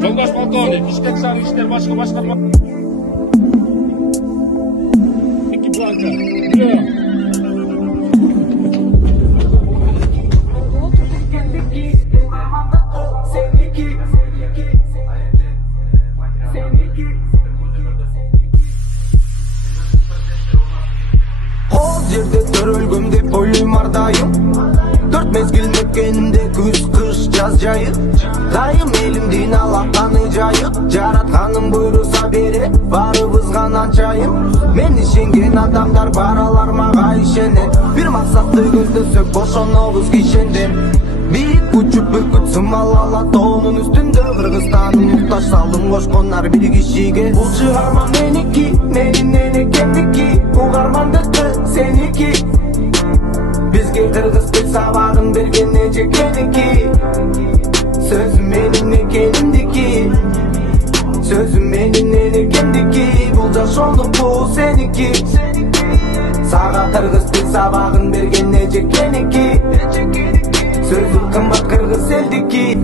Жолдош полковник, Бишкек шаары иштер башкы башкарма. Эки бланка. Ол жерде төрөлгөм деп ойлойм ар дайым. 4 мезгил мекенинде күз, кыш, жаз жайы. Дайым элимдин алаканы жайы. Жаратканым буйруса бере, барыбызга начайым. Мен ишенген адамдар баралар мага ишенет. Бир максатты көздөсөк бошонобуз кишенден. Бийик учуп бүркүт сымал ала тоонун үстүндө Кыргызстандын муктаж салым кошкондар бир кишиге. Бул чыгарма меники, менин энекемдики. Угармандыкты сеники. Бизге кыргыз тил сабагын берген эжекеники. Сөзүм менин экенимдики. Сөзүм менин энекемдики. Бул жашоолук бул сеники. Сага кыргыз тил сабагын берген эжекеники. Сөзүм кымбат кыргыз элдики.